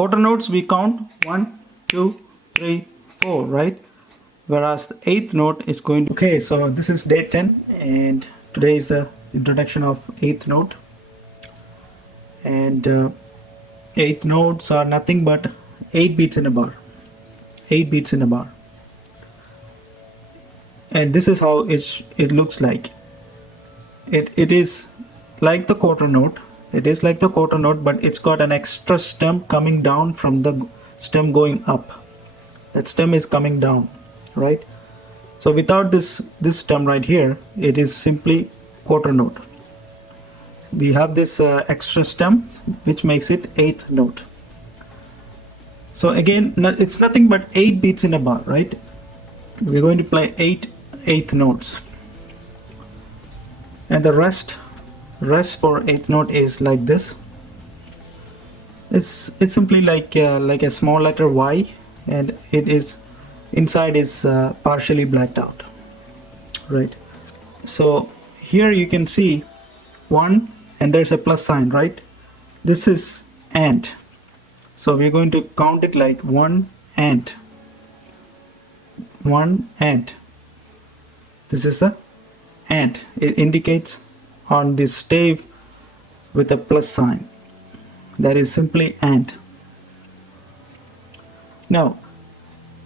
quarter notes we count 1, 2, 3, 4, right? Whereas the eighth note is going to... Okay, so this is day 10 and today is the introduction of eighth note. And eighth notes are nothing but 8 beats in a bar. 8 beats in a bar. And this is how it looks like. It is like the quarter note. It is like the quarter note, but it's got an extra stem coming down from the stem going up. That stem is coming down, right? So without this stem right here, it is simply quarter note. We have this extra stem which makes it eighth note. So again, it's nothing but 8 beats in a bar, right? We're going to play 8 eighth notes, and the rest for eighth note is like this. It's simply like a small letter Y, and it is inside is partially blacked out, right? So here you can see 1 and there's a plus sign, right? This is and, so we're going to count it like 1 and 1 and. This is the and. It indicates on this stave with a plus sign. That is simply and. Now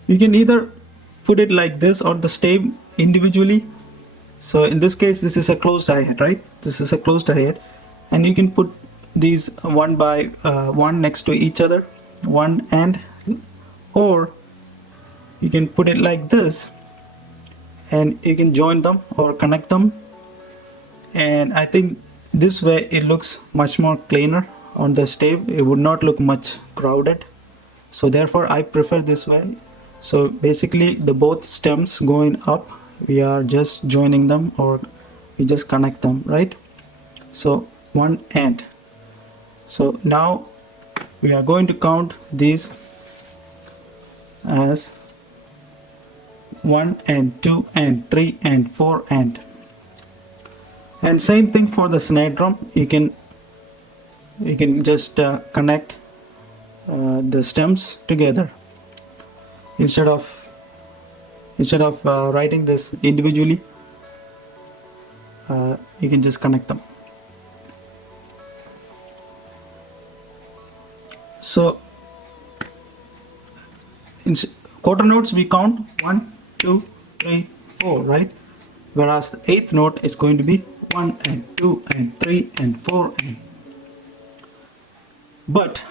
you can either put it like this or the stave individually. So in this case, this is a closed hi-hat, right? This is a closed hi-hat, and you can put these one by one next to each other, one and, or you can put it like this and you can join them or connect them. And I think this way it looks much more cleaner on the stave. It would not look much crowded, so therefore I prefer this way. So basically the both stems going up, we are just joining them or we just connect them, right? So 1 and. So now we are going to count these as 1 and 2 and 3 and 4 and. And same thing for the snare drum. You can just connect the stems together instead of writing this individually. You can just connect them. So in quarter notes we count 1, 2, 3, 4, right? Whereas the eighth note is going to be 1 and 2 and 3 and 4 and. But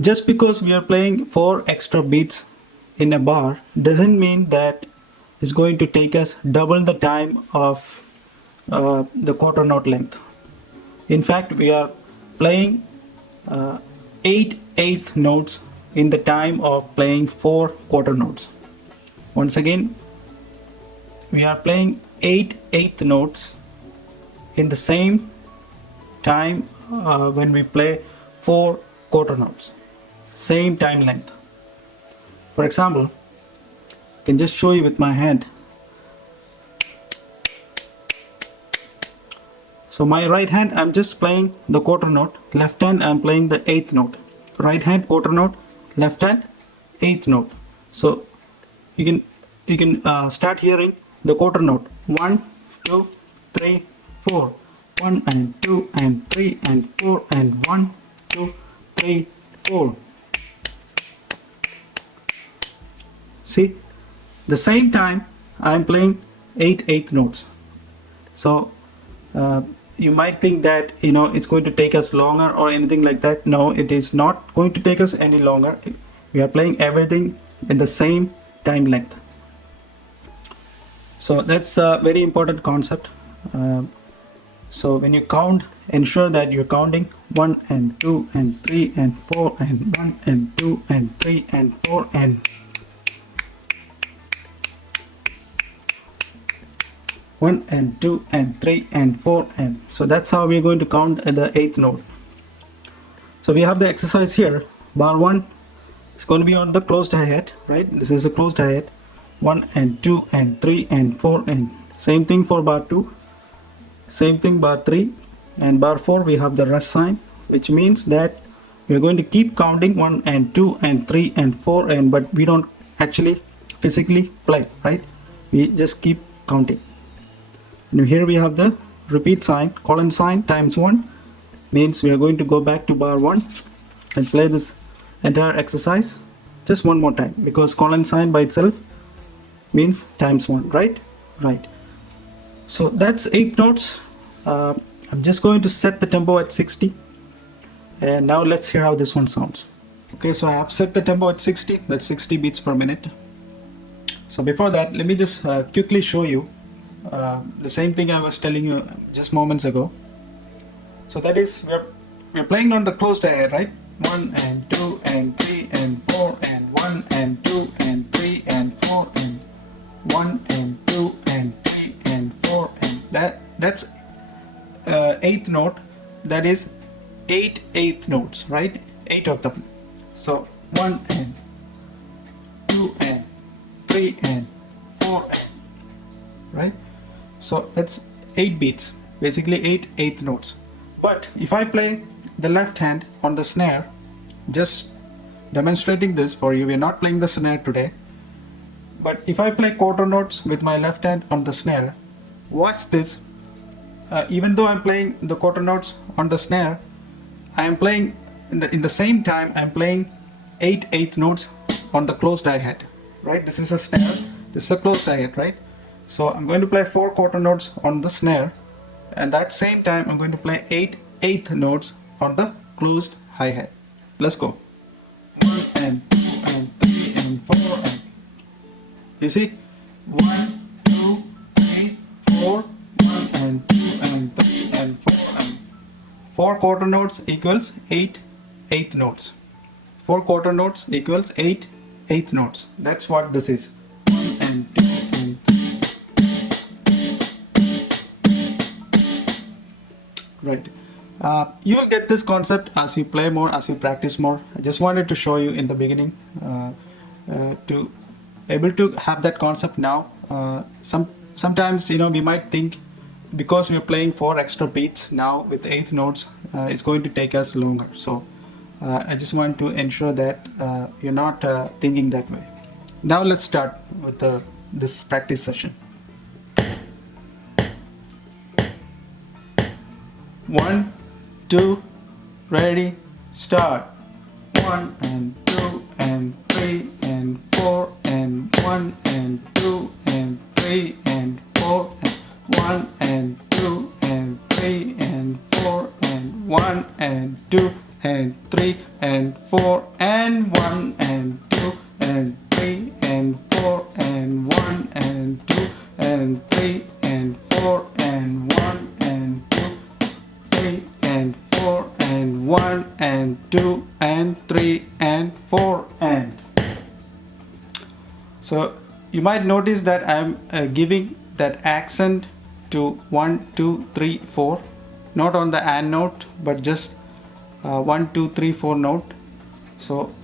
just because we are playing 4 extra beats in a bar doesn't mean that it's going to take us double the time of the quarter note length. In fact, we are playing 8 eighth notes in the time of playing 4 quarter notes. Once again, we are playing 8 eighth notes in the same time when we play 4 quarter notes, same time length. For example, I can just show you with my hand. So my right hand, I'm just playing the quarter note. Left hand, I'm playing the eighth note. Right hand quarter note, left hand eighth note. So you can start hearing the quarter note. 1, 2, 3, 4. 1 and 2 and 3 and 4 and 1, 2, 3, 4. See, the same time I'm playing 8 eighth notes. So you might think that it's going to take us longer or anything like that. No, it is not going to take us any longer. We are playing everything in the same time length. So that's a very important concept. So when you count, ensure that you're counting 1 and 2 and 3 and 4 and 1 and 2 and 3 and 4 and 1 and 2 and 3 and 4 and. So that's how we're going to count the eighth note. So we have the exercise here. Bar 1 is going to be on the closed hi-hat, right? This is a closed hi-hat. 1 and 2 and 3 and 4 and. Same thing for bar 2. Same thing bar 3. And bar 4 we have the rest sign, which means that we're going to keep counting 1 and 2 and 3 and 4, and but we don't actually physically play, right? We just keep counting. And here we have the repeat sign, colon sign times 1 means we are going to go back to bar 1 and play this entire exercise just one more time, because colon sign by itself means times 1, right? Right. So that's 8 notes. I'm just going to set the tempo at 60, and now let's hear how this one sounds. Okay, so I have set the tempo at 60, that's 60 beats per minute. So before that, let me just quickly show you the same thing I was telling you just moments ago. So that is, we're playing on the closed hi-hat, right? 1 and 2 and 3 and 4 and 1 and 2 and 3 and 4 and 1 and 2 and 3 and 4, and that's 8th note. That is 8 eighth notes, right? 8 of them. So 1 and 2 and 3 and 4 and, right? So that's 8 beats, basically 8 eighth notes. But if I play the left hand on the snare, just demonstrating this for you, we're not playing the snare today, but if I play quarter notes with my left hand on the snare, watch this. Even though I'm playing the quarter notes on the snare, I am playing in the same time I'm playing 8 eighth notes on the closed hi-hat, right? This is a snare, this is a closed hi-hat, right? So I'm going to play 4 quarter notes on the snare, and at same time I'm going to play 8 eighth notes on the closed hi-hat. Let's go. 1 and 2 and 3 and 4 and, you see, 1, 2, 3, 4, 1 and 2 and 3 and 4 and 4 quarter notes equals 8 eighth notes. 4 quarter notes equals 8 eighth notes. That's what this is. 1 and 2 and 3. Right. You will get this concept as you play more, as you practice more. I just wanted to show you in the beginning to able to have that concept now. Sometimes, you know, we might think because we're playing 4 extra beats now with 8th notes, it's going to take us longer. So I just want to ensure that you're not thinking that way. Now let's start with this practice session. 1, 2, ready, start. 1 and 2 and 3 and 4 and 1 and 2 and 3 and 4 and 1 and 2 and 3 and 4 and 1 and 2 and 3 and 4 and 1 and 2 and 3 and 4 and 1 and 2 and 3 and 4 and 1 and 2, 3 and 4 and 1 and 2 and 3 and 4 and. So you might notice that I'm giving that accent to 1, 2, 3, 4, not on the and note, but just 1, 2, 3, 4 note. So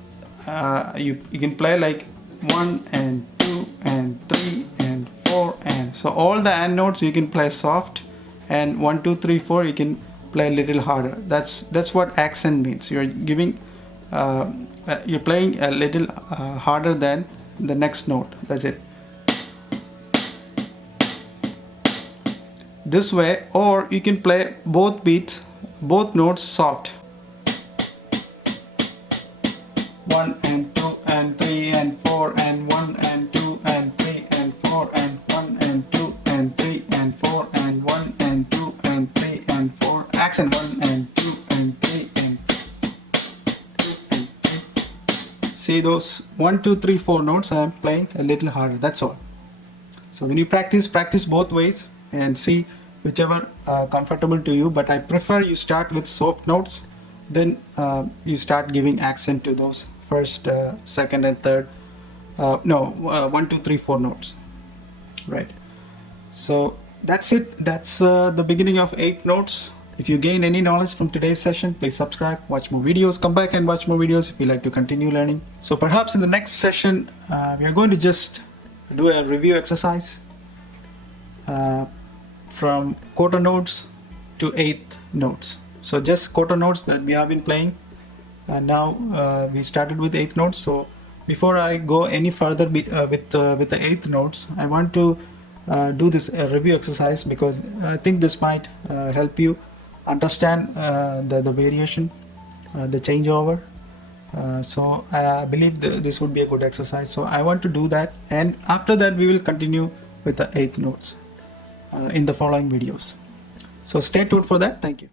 you can play like 1 and 2 and 3 and 4 and, so all the and notes you can play soft, and 1, 2, 3, 4 you can play a little harder. That's what accent means. You're giving you're playing a little harder than the next note. That's it. This way, or you can play both beats, both notes soft. 1 and 2 and 3 and 4 and 1 and 2 and 3 and 4 and 1 and 2 and 3 and 4 and 1 and 2 and 3 and 4. Accent 1 and 2 and 3 and 2 and 3. See those 1, 2, 3, 4 notes I am playing a little harder. That's all. So when you practice both ways and see whichever comfortable to you, but I prefer you start with soft notes, then you start giving accent to those first, second and third, 1, 2, 3, 4 notes, right? So that's it. That's the beginning of 8 notes. If you gain any knowledge from today's session, please subscribe, watch more videos, come back and watch more videos if you like to continue learning. So perhaps in the next session we are going to just do a review exercise from quarter notes to 8th notes. So just quarter notes that we have been playing, and now we started with eighth note. So before I go any further with the eighth notes, I want to do this review exercise, because I think this might help you understand the variation, the changeover. So I believe this would be a good exercise. So I want to do that, and after that we will continue with the eighth notes in the following videos. So stay tuned for that. Thank you.